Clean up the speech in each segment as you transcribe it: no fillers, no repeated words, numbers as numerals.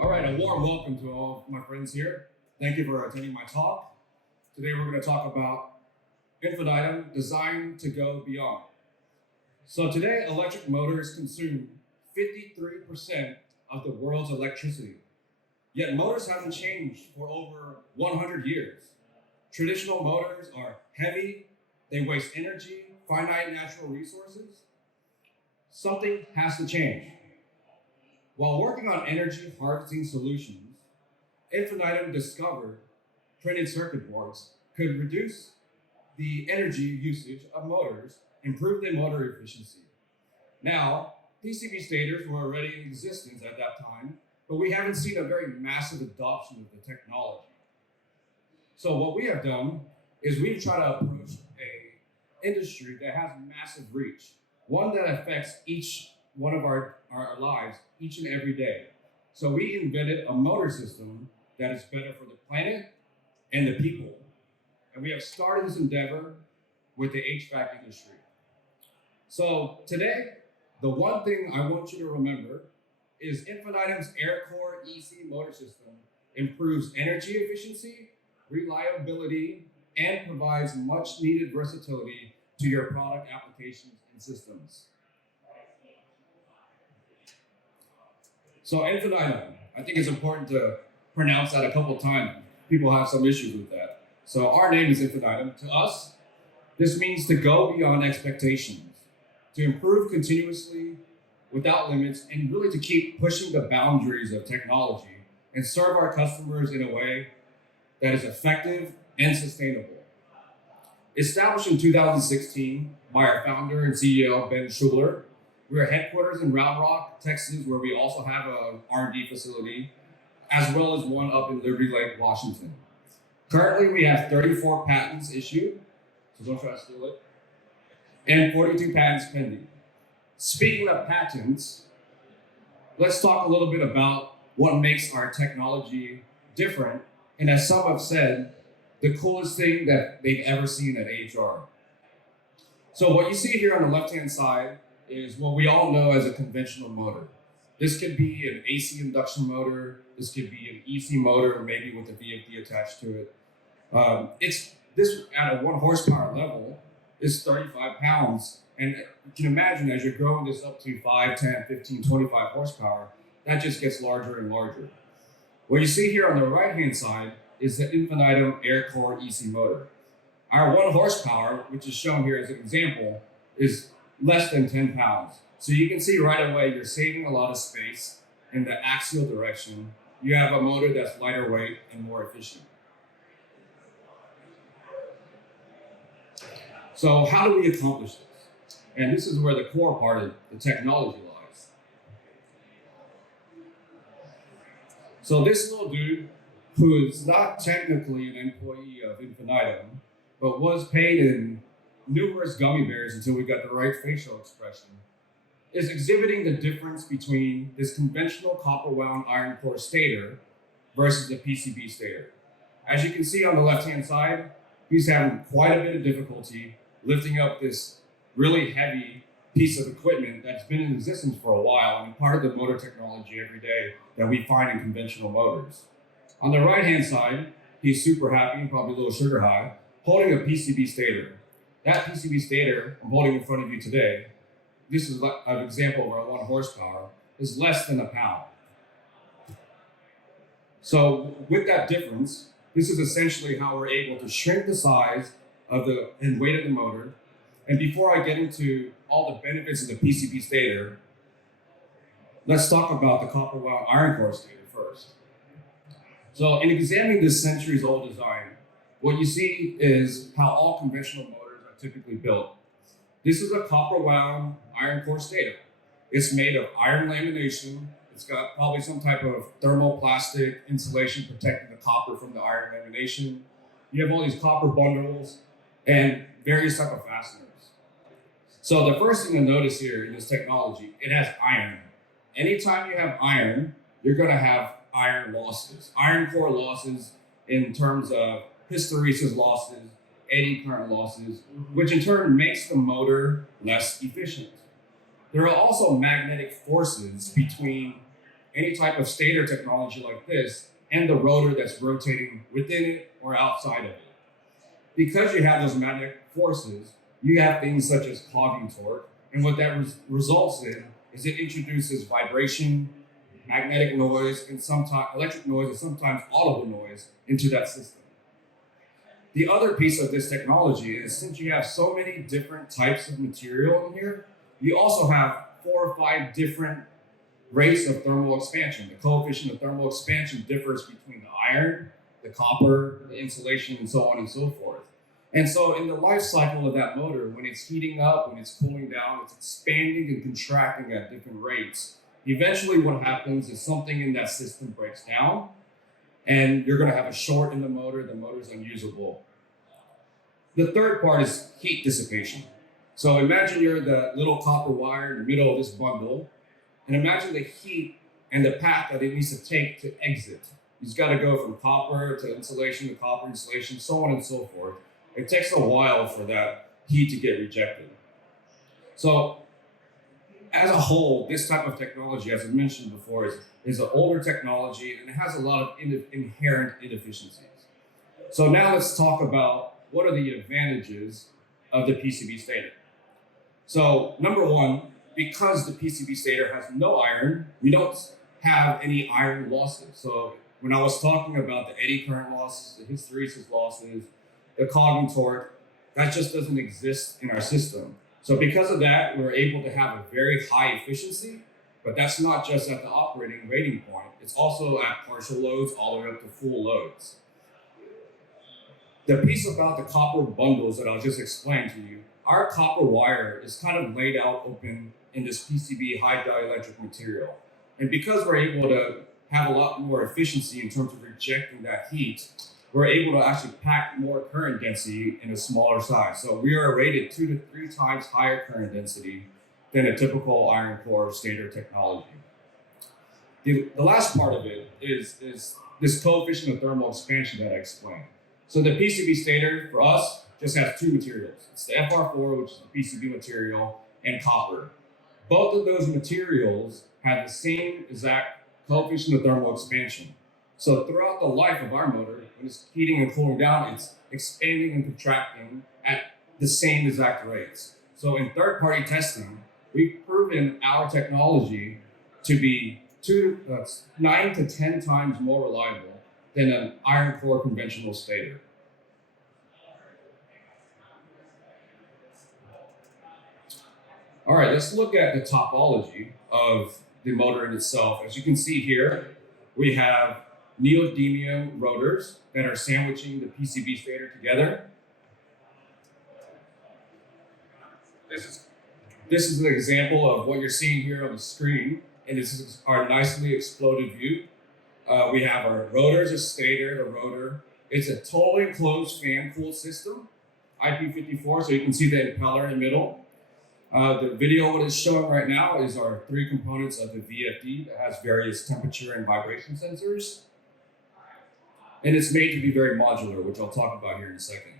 All right, a warm welcome to all of my friends here. Thank you for attending my talk. Today we're going to talk about Infinitum, designed to go beyond. So today, electric motors consume 53% of the world's electricity. Yet motors haven't changed for over 100 years. Traditional motors are heavy, they waste energy, finite natural resources. Something has to change. While working on energy harvesting solutions, Infinitum discovered printed circuit boards could reduce the energy usage of motors, improve their motor efficiency. Now, PCB stators were already in existence at that time, but we haven't seen a very massive adoption of the technology. So what we have done is we've tried to approach an industry that has massive reach, one that affects each one of our lives each and every day. So we invented a motor system that is better for the planet and the people. And we have started this endeavor with the HVAC industry. So today, the one thing I want you to remember is Infinitum's Aircore EC motor system improves energy efficiency, reliability, and provides much needed versatility to your product applications and systems. So Infinitum, I think it's important to pronounce that a couple times. People have some issues with that. So our name is Infinitum. To us, this means to go beyond expectations, to improve continuously without limits, and really to keep pushing the boundaries of technology and serve our customers in a way that is effective and sustainable. Established in 2016 by our founder and CEO, Ben Schuler, we are headquarters in Round Rock, Texas, where we also have an R&D facility, as well as one up in Liberty Lake, Washington. Currently, we have 34 patents issued, so don't try to steal it, and 42 patents pending. Speaking of patents, let's talk a little bit about what makes our technology different, and as some have said, the coolest thing that they've ever seen at AHR. So what you see here on the left-hand side is what we all know as a conventional motor. This could be an AC induction motor, this could be an EC motor, maybe with a VFD attached to it. This at a 1 horsepower level is 35 pounds. And you can imagine as you're growing this up to 5, 10, 15, 25 horsepower, that just gets larger and larger. What you see here on the right-hand side is the Infinitum Aircore EC motor. Our 1 horsepower, which is shown here as an example, is less than 10 pounds. So you can see right away you're saving a lot of space in the axial direction. You have a motor that's lighter weight and more efficient. So how do we accomplish this? And this is where the core part of the technology lies. So this little dude, who is not technically an employee of Infinitum, but was paid in numerous gummy bears until we got the right facial expression, is exhibiting the difference between this conventional copper wound iron core stator versus the PCB stator. As you can see on the left-hand side, he's having quite a bit of difficulty lifting up this really heavy piece of equipment that's been in existence for a while and part of the motor technology every day that we find in conventional motors. On the right-hand side, he's super happy, probably a little sugar high, holding a PCB stator. That PCB stator I'm holding in front of you today, this is an example of our 1 horsepower, is less than a pound. So with that difference, this is essentially how we're able to shrink the size of and weight of the motor. And before I get into all the benefits of the PCB stator, let's talk about the copper wound iron core stator first. So in examining this centuries-old design, what you see is how all conventional motors are typically built. This is a copper wound iron core stator. It's made of iron lamination. It's got probably some type of thermoplastic insulation protecting the copper from the iron lamination. You have all these copper bundles and various type of fasteners. So the first thing to notice here in this technology, it has iron. Anytime you have iron, you're going to have iron losses. Iron core losses in terms of hysteresis losses, eddy current losses, which in turn makes the motor less efficient. There are also magnetic forces between any type of stator technology like this and the rotor that's rotating within it or outside of it. Because you have those magnetic forces, you have things such as clogging torque, and what that results in is it introduces vibration, magnetic noise, and sometimes electric noise, and sometimes audible noise into that system. The other piece of this technology is, since you have so many different types of material in here, you also have 4 or 5 different rates of thermal expansion. The coefficient of thermal expansion differs between the iron, the copper, the insulation, and so on and so forth. And so in the life cycle of that motor, when it's heating up, when it's cooling down, it's expanding and contracting at different rates. Eventually what happens is something in that system breaks down, and you're going to have a short in the motor's unusable. The third part is heat dissipation. So imagine you're the little copper wire in the middle of this bundle, and imagine the heat and the path that it needs to take to exit. You've got to go from copper to insulation to copper insulation, so on and so forth. It takes a while for that heat to get rejected. So as a whole, this type of technology, as I mentioned before, is an older technology, and it has a lot of inherent inefficiencies. So now let's talk about what are the advantages of the PCB Stator. So number one, because the PCB Stator has no iron, we don't have any iron losses. So when I was talking about the eddy current losses, the hysteresis losses, the clogging torque, that just doesn't exist in our system. So because of that, we're able to have a very high efficiency, but that's not just at the operating rating point. It's also at partial loads all the way up to full loads. The piece about the copper bundles that I'll just explain to you, our copper wire is kind of laid out open in this PCB high dielectric material. And because we're able to have a lot more efficiency in terms of rejecting that heat, we're able to actually pack more current density in a smaller size. So we are rated 2 to 3 times higher current density than a typical iron core stator technology. The last part of it is this coefficient of thermal expansion that I explained. So the PCB stator for us just has 2 materials. It's the FR4, which is the PCB material, and copper. Both of those materials have the same exact coefficient of thermal expansion. So throughout the life of our motor, when it's heating and cooling down, it's expanding and contracting at the same exact rates. So in third-party testing, we've proven our technology to be 9 to 10 times more reliable than an iron core conventional stator. All right, let's look at the topology of the motor in itself. As you can see here, we have neodymium rotors that are sandwiching the PCB stator together. This is an example of what you're seeing here on the screen, and this is our nicely exploded view. We have our rotors, a stator, the rotor. It's a totally enclosed fan-cooled system, IP54, so you can see the impeller in the middle. The video what it's showing right now is our 3 components of the VFD that has various temperature and vibration sensors. And it's made to be very modular, which I'll talk about here in a second.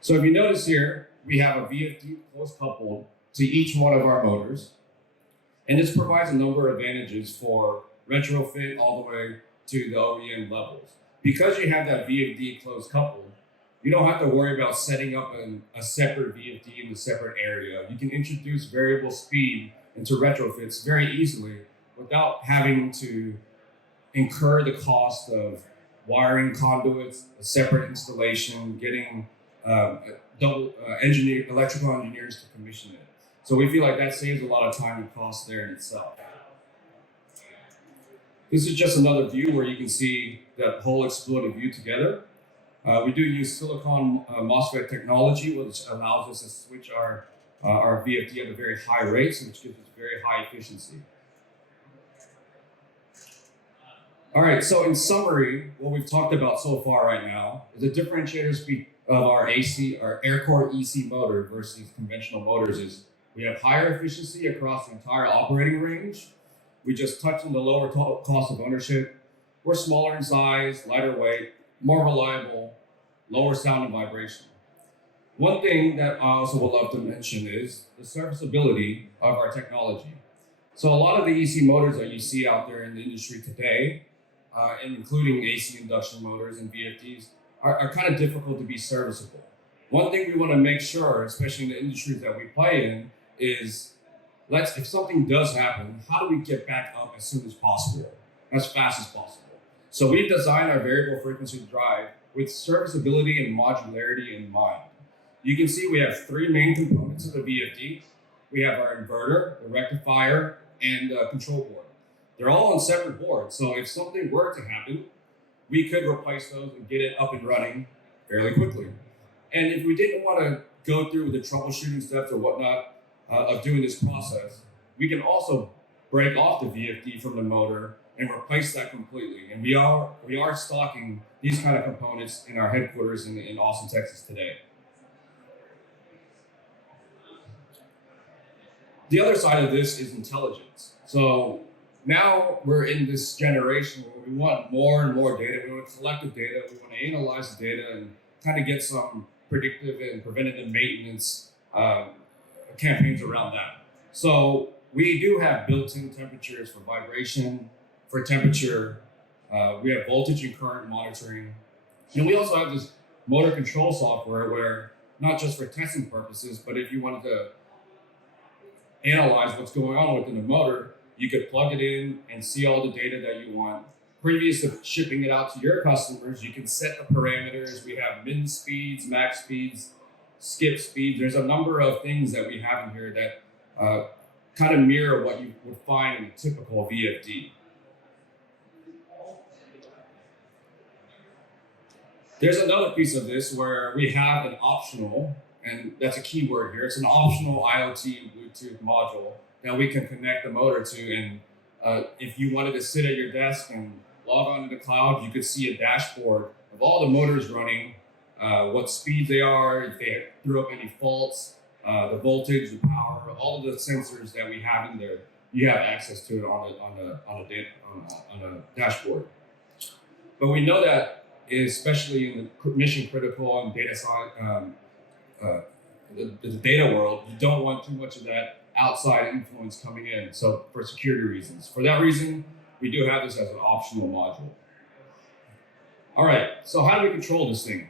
So if you notice here, we have a VFD close coupled to each one of our motors. And this provides a number of advantages for retrofit all the way to the OEM levels. Because you have that VFD close coupled, you don't have to worry about setting up a separate VFD in a separate area. You can introduce variable speed into retrofits very easily without having to incur the cost of wiring conduits, a separate installation, getting electrical engineers to commission it. So we feel like that saves a lot of time and cost there in itself. This is just another view where you can see that whole exploded view together. We do use silicon MOSFET technology, which allows us to switch our VFD at a very high rate, which gives us very high efficiency. All right, so in summary, what we've talked about so far right now is the differentiators of our Aircore EC motor versus conventional motors is we have higher efficiency across the entire operating range. We just touched on the lower cost of ownership. We're smaller in size, lighter weight, more reliable, lower sound and vibration. One thing that I also would love to mention is the serviceability of our technology. So a lot of the EC motors that you see out there in the industry today, including AC induction motors and VFDs, are kind of difficult to be serviceable. One thing we want to make sure, especially in the industries that we play in, is if something does happen, how do we get back up as soon as possible, as fast as possible? So we've designed our variable frequency drive with serviceability and modularity in mind. You can see we have three main components of the VFD. We have our inverter, the rectifier, and the control board. They're all on separate boards, so if something were to happen, we could replace those and get it up and running fairly quickly. And if we didn't want to go through the troubleshooting steps or whatnot of doing this process, we can also break off the VFD from the motor and replace that completely. And we are stocking these kind of components in our headquarters in Austin, Texas today. The other side of this is intelligence. So now we're in this generation where we want more and more data. We want to collect the data. We want to analyze the data and kind of get some predictive and preventative maintenance campaigns around that. So we do have built-in temperatures for vibration, for temperature. We have voltage and current monitoring. And we also have this motor control software where not just for testing purposes, but if you wanted to analyze what's going on within the motor, you could plug it in and see all the data that you want. Previous to shipping it out to your customers, you can set the parameters. We have min speeds, max speeds, skip speeds. There's a number of things that we have in here that kind of mirror what you would find in a typical VFD. There's another piece of this where we have an optional, and that's a key word here, it's an optional IoT Bluetooth module that we can connect the motor to. And if you wanted to sit at your desk and log on to the cloud, you could see a dashboard of all the motors running, what speed they are, if they threw up any faults, the voltage, the power, all of the sensors that we have in there. You have access to it on a dashboard. But we know that, especially in the mission critical and data science, the data world, you don't want too much of that outside influence coming in. So for security reasons, for that reason, we do have this as an optional module. All right, so how do we control this thing?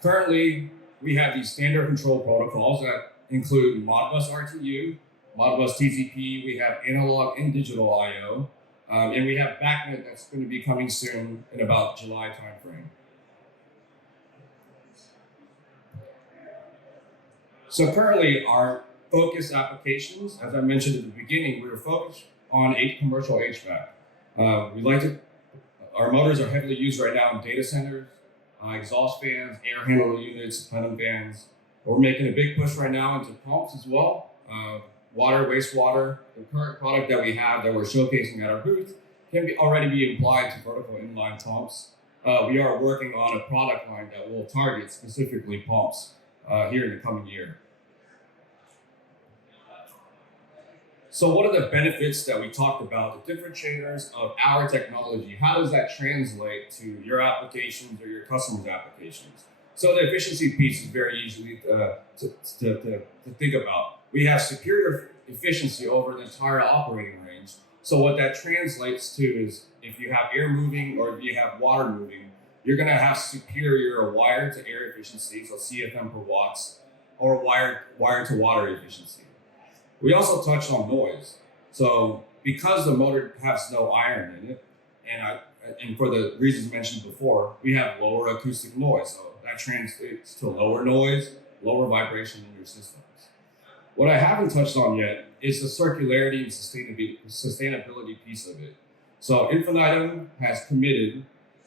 Currently, we have these standard control protocols that include Modbus RTU, Modbus TCP, we have analog and digital I/O, and we have BACnet that's going to be coming soon in about July timeframe. So currently, our focus applications, as I mentioned at the beginning, we were focused on commercial HVAC. Our motors are heavily used right now in data centers, exhaust fans, air handler units, plenum fans. We're making a big push right now into pumps as well. Water, wastewater. The current product that we have that we're showcasing at our booth can already be applied to vertical inline pumps. We are working on a product line that will target specifically pumps here in the coming year. So what are the benefits that we talked about, the differentiators of our technology? How does that translate to your applications or your customers' applications? So the efficiency piece is very easy to think about. We have superior efficiency over the entire operating range. So what that translates to is if you have air moving or if you have water moving, you're going to have superior wire to air efficiency, so CFM per watts, or wire to water efficiency. We also touched on noise. So because the motor has no iron in it, and for the reasons mentioned before, we have lower acoustic noise. So that translates to lower noise, lower vibration in your systems. What I haven't touched on yet is the circularity and sustainability piece of it. So Infinitum has committed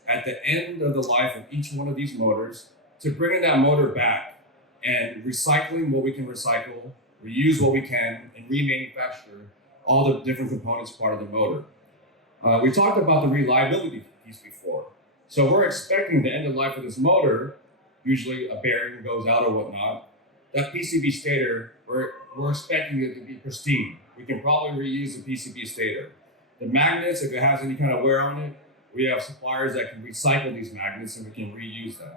at the end of the life of each one of these motors to bringing that motor back and recycling what we can recycle, reuse what we can, and remanufacture all the different components part of the motor. We talked about the reliability piece before. So we're expecting the end of life of this motor, usually a bearing goes out or whatnot. That PCB stator, we're expecting it to be pristine. We can probably reuse the PCB stator. The magnets, if it has any kind of wear on it, we have suppliers that can recycle these magnets and we can reuse them.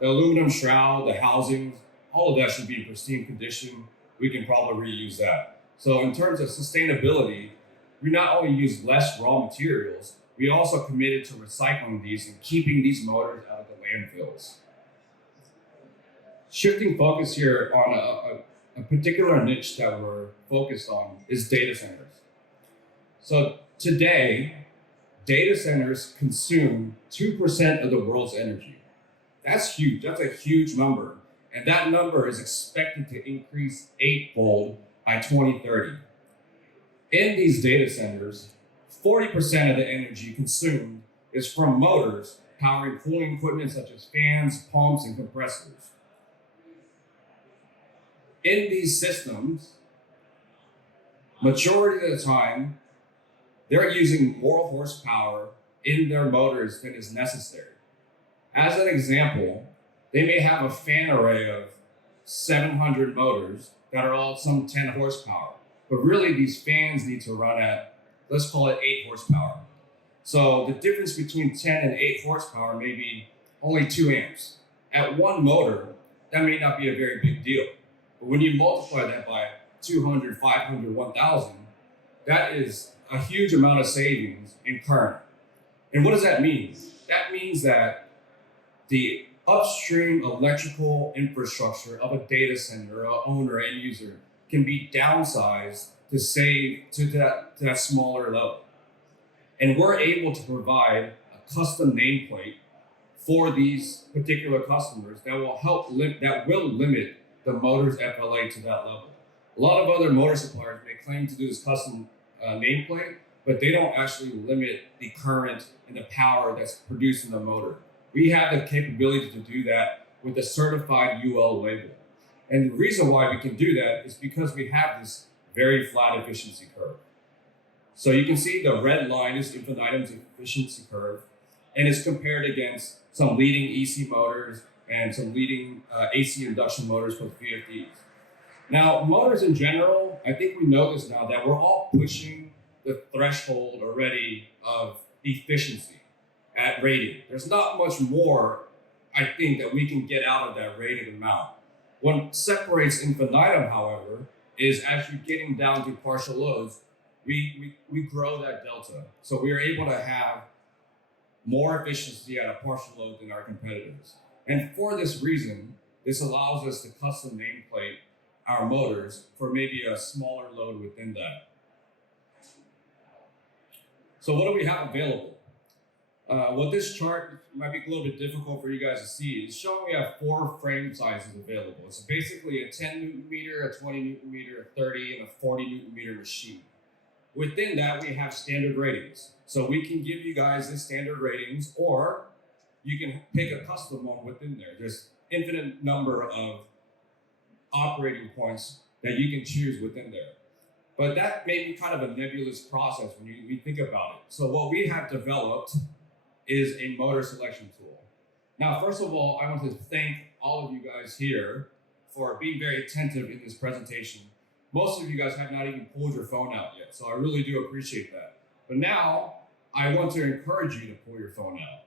The aluminum shroud, the housings, all of that should be in pristine condition. We can probably reuse that. So in terms of sustainability, we not only use less raw materials, we also committed to recycling these and keeping these motors out of the landfills. Shifting focus here on a particular niche that we're focused on is data centers. So today, data centers consume 2% of the world's energy. That's huge. That's a huge number. And that number is expected to increase eightfold by 2030. In these data centers, 40% of the energy consumed is from motors powering cooling equipment such as fans, pumps, and compressors. In these systems, majority of the time, they're using more horsepower in their motors than is necessary. As an example, they may have a fan array of 700 motors that are all some 10 horsepower. But really, these fans need to run at, let's call it 8 horsepower. So the difference between 10 and 8 horsepower may be only 2 amps. At one motor, that may not be a very big deal. But when you multiply that by 200, 500, 1,000, that is a huge amount of savings in current. And what does that mean? That means that the upstream electrical infrastructure of a data center, or owner, end user, can be downsized to save to that smaller level. And we're able to provide a custom nameplate for these particular customers that will limit the motor's FLA to that level. A lot of other motor suppliers may claim to do this custom nameplate, but they don't actually limit the current and the power that's produced in the motor. We have the capability to do that with a certified UL label. And the reason why we can do that is because we have this very flat efficiency curve. So you can see the red line is Infinitum's efficiency curve, and it's compared against some leading EC motors and some leading AC induction motors for VFDs. Now, motors in general, I think we know this now, that we're all pushing the threshold already of efficiency at rating. There's not much more, I think, that we can get out of that rated amount. What separates Infinitum, however, is as you're getting down to partial loads, we grow that delta. So we are able to have more efficiency at a partial load than our competitors. And for this reason, this allows us to custom nameplate our motors for maybe a smaller load within that. So what do we have available? What this chart might be a little bit difficult for you guys to see is showing we have 4 frame sizes available. It's basically a 10 Newton meter, a 20 Newton meter, a 30, and a 40 Newton meter machine. Within that, we have standard ratings. So we can give you guys the standard ratings, or you can pick a custom one within there. There's infinite number of operating points that you can choose within there. But that may be kind of a nebulous process when we think about it. So what we have developed is a motor selection tool. Now, first of all, I want to thank all of you guys here for being very attentive in this presentation. Most of you guys have not even pulled your phone out yet, so I really do appreciate that. But now, I want to encourage you to pull your phone out.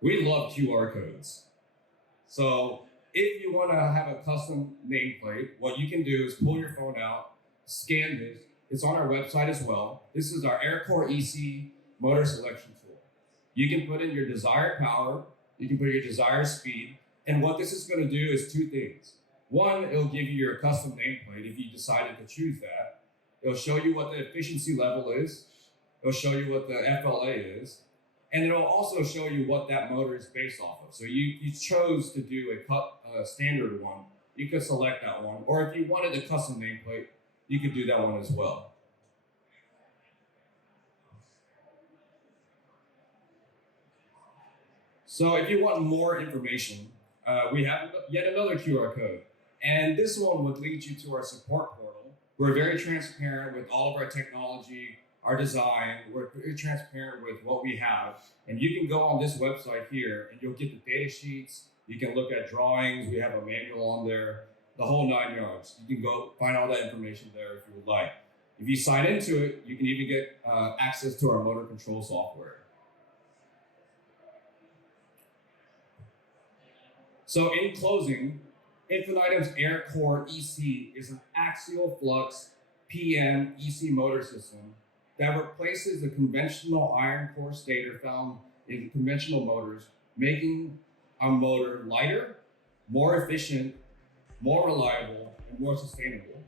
We love QR codes. So if you want to have a custom nameplate, what you can do is pull your phone out, scan this. It's on our website as well. This is our Aircore EC motor selection tool. You can put in your desired power, you can put your desired speed, and what this is going to do is 2 things. One, it'll give you your custom nameplate if you decided to choose that. It'll show you what the efficiency level is. It'll show you what the FLA is. And it'll also show you what that motor is based off of. So you chose to do a standard one, you could select that one. Or if you wanted a custom nameplate, you could do that one as well. So if you want more information, we have yet another QR code. And this one would lead you to our support portal. We're very transparent with all of our technology, our design. We're very transparent with what we have. And you can go on this website here and you'll get the data sheets. You can look at drawings. We have a manual on there, the whole 9 yards. You can go find all that information there if you would like. If you sign into it, you can even get access to our motor control software. So in closing, Infinitum's Aircore EC is an axial flux PM EC motor system that replaces the conventional iron core stator found in conventional motors, making our motor lighter, more efficient, more reliable, and more sustainable.